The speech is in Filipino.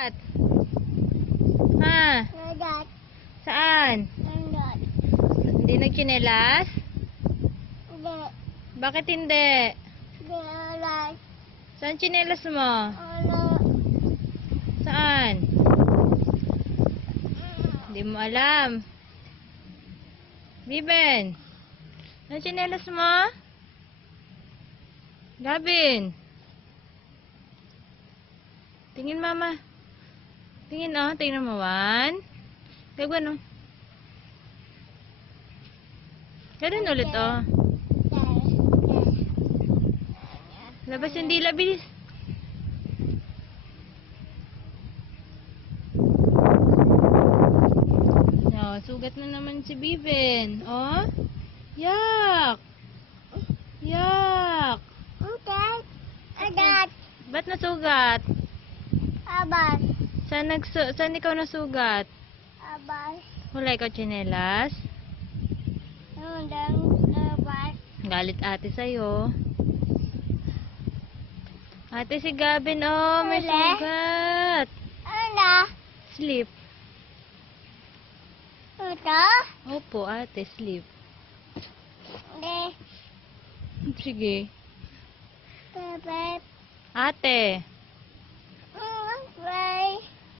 At? Ha? Nadat. Saan? Nadat. Hindi nagtsinelas? Hindi. Bakit hindi? Hindi alas. Saan tsinelas mo? Ano? Saan? Hindi mo alam. Biben, saan tsinelas mo? Gabin. Tingin mama. Tingin oh, tingnan mo. 1. Gagawin oh. Ganun ulit oh. Labas yung dila, bilis. No, sugat na naman si Biben. Oh? Yak! Yak! Nadat. Nadat. Ba't nasugat? Abas. Saan ikaw nasugat? Abas. Wala ikaw tsinelas? Nandang abas. Galit ate sa'yo. Ate si Gabin, oh, may Wala. sugat. Ano? Sleep. Ito? Opo, ate, sleep. Hindi. Sige. Bebek. Ate.